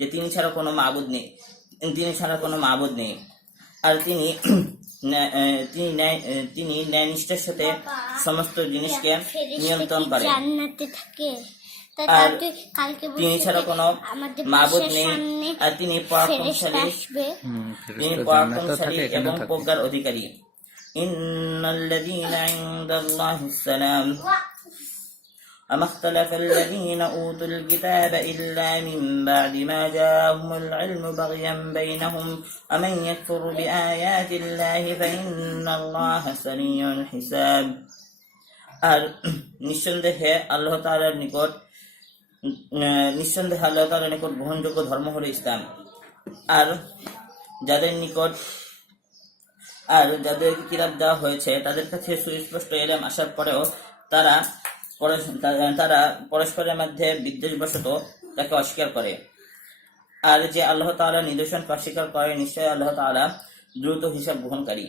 যে তিনি ছাড়া কোনো মাবুদ নেই, আর তিনি ন্যায়নিষ্ঠার সাথে সমস্ত জিনিসকে নিয়ন্ত্রণ করেন। আর তিনি ছাড়া কোনো মাবুদ নেই, আর তিনি পরাক্রমশালী এবং প্রজ্ঞার অধিকারী। ইন্নাল্লাযীনা ইনদাল্লাহিস সালাম وما اختلف الذين أوتوا الكتاب إلا من بعد ما جاءهم العلم بغيا بينهم ومن يكفر بآيات الله فإن الله سريع الحساب। আর নিঃসন্দেহে আল্লাহ তাআলার নিকট গ্রহণযোগ্য ধর্ম হলো ইসলাম। আর যাদের কিতাব দেওয়া হয়েছে তাদের কাছে সুস্পষ্ট ইলম আসার পরেও তারা পরস্পরের মধ্যে বিদ্বেষবশত তাকে অস্বীকার করে। আর যে আল্লাহ তাআলার নিদর্শনকে অস্বীকার করে, নিশ্চয় আল্লাহ তাআলা দ্রুত হিসাব গ্রহণকারী।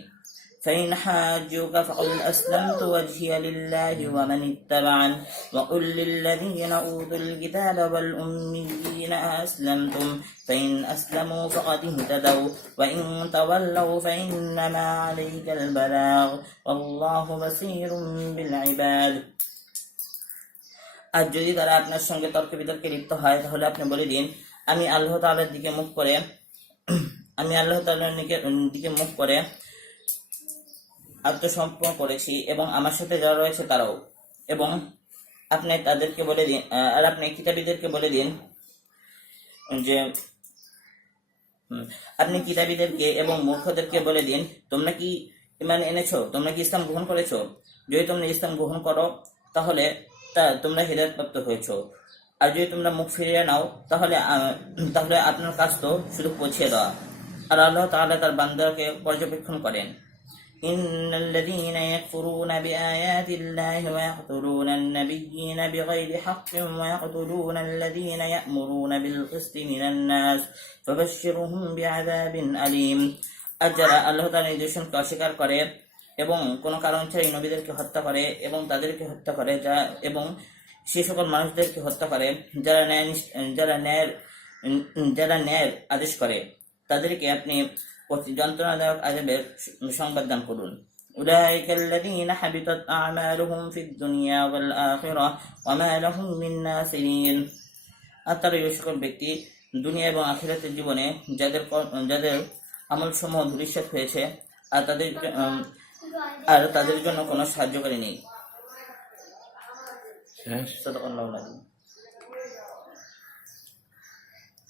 فإن حاجوك فقل أسلمت وجهي لله ومن اتبعني وقل للذين أوتوا الكتاب والأميين أسلمتم فإن أسلموا فقد اهتدوا وإن تولوا فإنما عليك البلاغ والله بصير بالعباد। আর যদি তারা আপনার সঙ্গে তর্ক বিতর্কে লিপ্ত হয় তাহলে আপনি বলে দিন, আমি আল্লাহ তাআলার দিকে মুখ করে আত্মসমর্পণ করেছি এবং আমার সাথে যারা রয়েছে তারাও। এবং আপনি তাদেরকে বলে দিন, আর আপনি কিতাবীদেরকে বলে দিন যে আপনি কিতাবীদেরকে এবং মূর্খদেরকে বলে দিন, তোমরা কি ঈমান এনেছো? তোমরা কি ইসলাম গ্রহণ করেছো? যদি তোমরা ইসলাম গ্রহণ করো তাহলে তোমরা হিদায়াত প্রাপ্ত হয়েছো, আর যদি তোমরা মুখ ফিরিয়ে নাও তাহলে আপনার কাজ তো শুধু পৌঁছে দেওয়া। আর আল্লাহ তাআলা তার বান্দাকে পর্যবেক্ষণ করেন। ইন্নাল্লাযীনা ইয়াকফুরুনা বিআয়াতিল্লাহি ওয়া ইয়াকতুলুনা আন-নাবিয়্যিনা বিগাইরি হাক্কিন ওয়া ইয়াকতুলুনা আল্লাযীনা ইয়া'মুরুনা বিল কিসতি মিনান নাস ফাবাশশিরহুম বিআযাবিন আলীম। আর যারা আল্লাহ তাআলার নিদর্শনকে অস্বীকার করে এবং কোনো কারণ ছাড়াই নবীদেরকে হত্যা করে এবং তাদেরকে হত্যা করে এবং সেই সকল মানুষদেরকে হত্যা করে যারা ন্যায়ের আদেশ করে, তাদেরকে আপনি অতি যন্ত্রণাদায়ক আযাবের সংবাদ দান করুন। উলাইকাল্লাযীনা হাবিতাত আ'মালুহুম ফিদ দুনিয়া ওয়াল আখিরাহ ওয়া মা লাহুম মিন নাসিরিন। আর তারা এই সকল ব্যক্তি দুনিয়া এবং আখিরাতের জীবনে যাদের আমলসমূহ ধূলিসাৎ হয়েছে আর তাদের জন্য কোনো সাহায্যকারী নেই।